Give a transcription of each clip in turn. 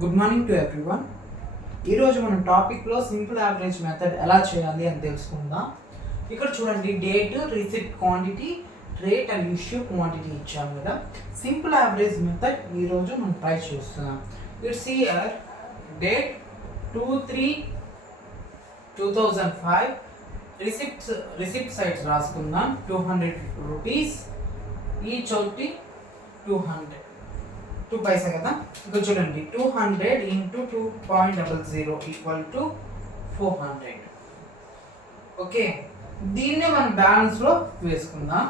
Good morning to everyone. ఈరోజు మనం టాపిక్లో సింపుల్ యావరేజ్ మెథడ్ ఎలా చేయాలి అని తెలుసుకుందాం. ఇక్కడ చూడండి, date, receipt quantity, rate and issue quantity ఇచ్చాము కదా. సింపుల్ యావరేజ్ మెథడ్ ఈరోజు మనం ట్రై చేస్తున్నాం. It's here date 2/3/2005. Receipt sides రాసుకుందాం. 200 రూపీస్ ఈచ్ ఒకటి 200 2 పైసా కదా. ఇక్కడ చూడండి, 200 into 2.00 ఈక్వల్ టు 400. ఓకే, దీన్నే మనం బ్యాలెన్స్ లో వేసుకుందాం.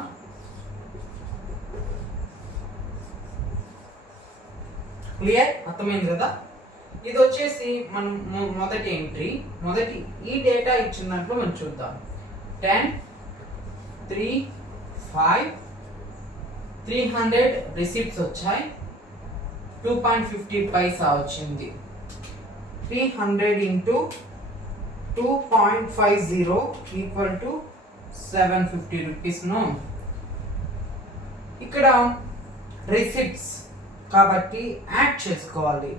క్లియర్, అర్థమైంది కదా. ఇది వచ్చేసి మనం మొదటి ఎంట్రీ, ఈ డేటా ఇచ్చిన దాంట్లో మనం చూద్దాం. 10 3 5 300 రిసిప్ట్స్ వచ్చాయి. 2.50 పైసా వచ్చింది. 300 into 2.50 ఈక్వల్ టు 750 రూపీస్. ఇక్కడ రిసిప్ట్స్ కాబట్టి యాడ్ చేసుకోవాలి.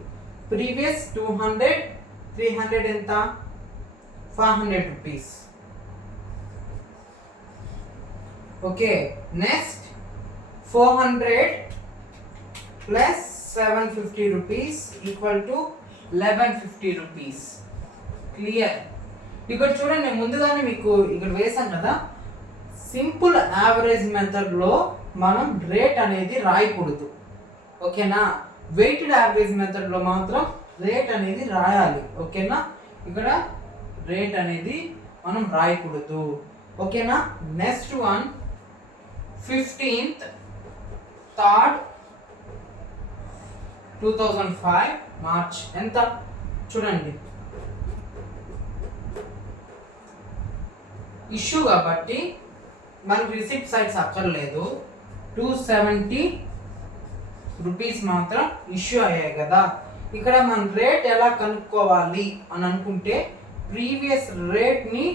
ప్రీవియస్ 200, 300 ఎంత, 500 రూపీస్. ఓకే, నెక్స్ట్ 400 ప్లస్ 750 rupees equal to 1150 rupees. Clear. ఇక్కడ చూడండి, ముందుగానే మీకు ఇక్కడ వేసాం కదా. సింపుల్ యావరేజ్ మెథడ్లో మనం రేట్ అనేది రాయకూడదు, ఓకేనా. వెయిటెడ్ యావరేజ్ మెథడ్లో మాత్రం రేట్ అనేది రాయాలి, ఓకేనా. ఇక్కడ రేట్ అనేది మనం రాయకూడదు, ఓకేనా. నెక్స్ట్ వన్, 15th 3rd 2005 మార్చ్ ఎంత చూడండి. ఇష్యూ కాబట్టి మనకు రిసిప్ట్ సైడ్స్ అక్కర్లేదు. 270 రూపీస్ మాత్రం ఇష్యూ అయ్యాయి కదా. ఇక్కడ మనం రేట్ ఎలా కనుక్కోవాలి అని అనుకుంటే, ప్రీవియస్ రేట్ని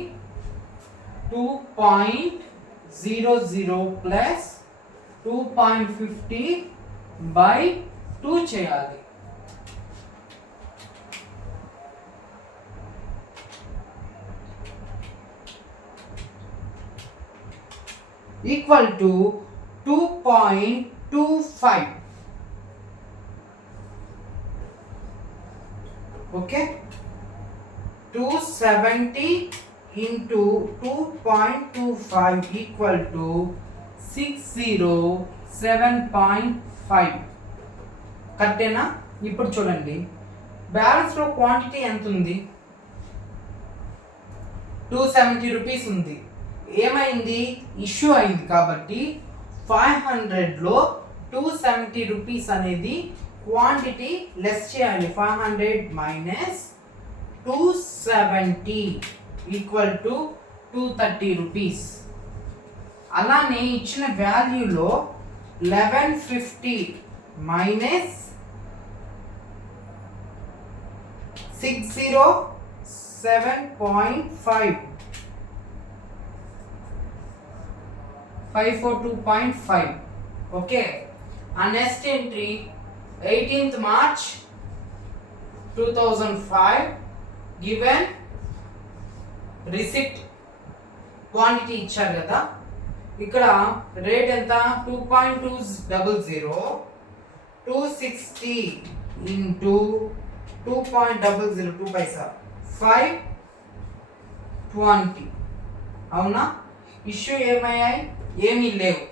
2.00 ప్లస్ 2.50 బై 2 చేయాలి. Equal to 2.25. ఓకే, 270 into 2.25 ఈక్వల్ టు 607.5. కరెక్టేనా. ఇప్పుడు చూడండి, బ్యాలెన్స్ లో క్వాంటిటీ ఎంత ఉంది, 270 రూపీస్ ఉంది. ఏమైంది, ఇష్యూ అయింది కాబట్టి 500లో 270 రూపీస్ అనేది క్వాంటిటీ లెస్ చేయాలి. 500 మైనస్ 270 ఈక్వల్ టు 230 రూపీస్. అలానే ఇచ్చిన వాల్యూలో 1150 మైనస్ 607.5 542.5. ఓకే, ఆ next entry 18th March 2005 given receipt quantity ఇచ్చారు కదా. ఇక్కడ రేట్ ఎంత, 2.200 260 into 2.00 2 పైసా 520. అవునా. ఇష్యూ ఏమయ్యాయి, ఏమీ లేవు.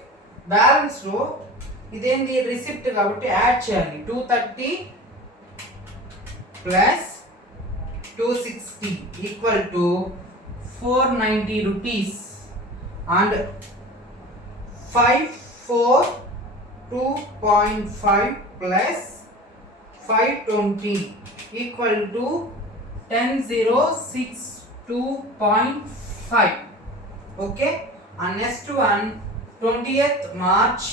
బ్యాలెన్స్లో ఇదేంటి, రిసిప్ట్ కాబట్టి యాడ్ చేయాలి. 230 ప్లస్ 260 ఈక్వల్ టు 490 రూపీస్. అండ్ 542.5 ప్లస్ 520 equal to 10,062.5. Okay, and next one 20th March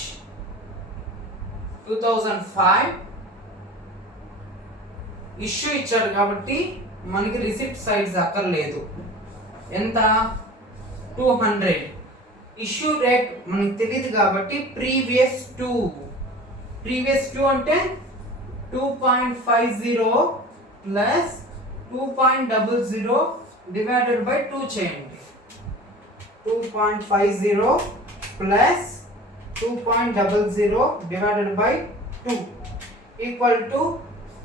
2005 ఇష్యూ ఇచ్చారు కాబట్టి మనకి రిసిప్ట్ సైడ్స్ అక్కర్లేదు. ఎంత, 200. ఇష్యూ రేట్ మనకు తెలియదు కాబట్టి ప్రీవియస్ 2 అంటే 2.50 ప్లస్ 2.00 డివైడెడ్ బై 2 చేయండి. 2.50 ప్లస్ 2.00 divided by 2 equal to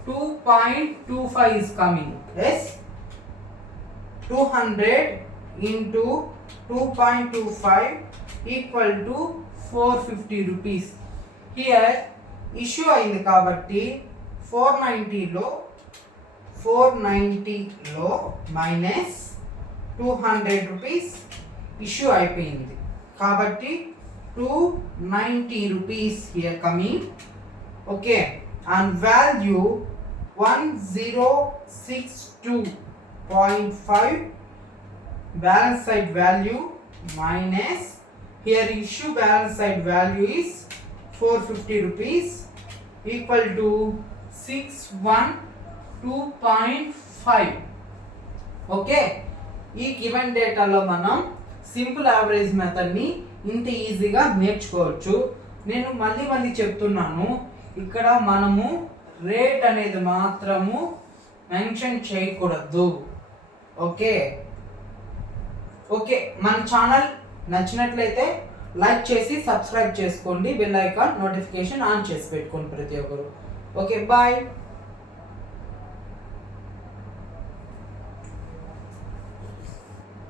2.25 is coming. Yes, 200 into 2.25 equal to 450 rupees. Here issue అయింది కాబట్టి 490 లో మైనస్ 200 రూపీస్ ఇష్యూ అయిపోయింది కాబట్టి 290 rupees here coming. Okay, and value 1062.5 balance side value minus here issue balance side value is 450 rupees equal to 612.5. Okay, ఈ గివెన్ డేటాలో మనం simple average మెథడ్ని ఇంత ఈజీగా నేర్చుకోవచ్చు. నేను మళ్ళీ చెప్తున్నాను, ఇక్కడ మనము రేట్ అనేది మాత్రము మెన్షన్ చేయకూడదు. ఓకే, మన ఛానల్ నచ్చినట్లయితే లైక్ చేసి సబ్స్క్రైబ్ చేసుకోండి, బెల్ ఐకాన్ నోటిఫికేషన్ ఆన్ చేసి పెట్టుకోండి ప్రతి ఒక్కరు. Okay, bye.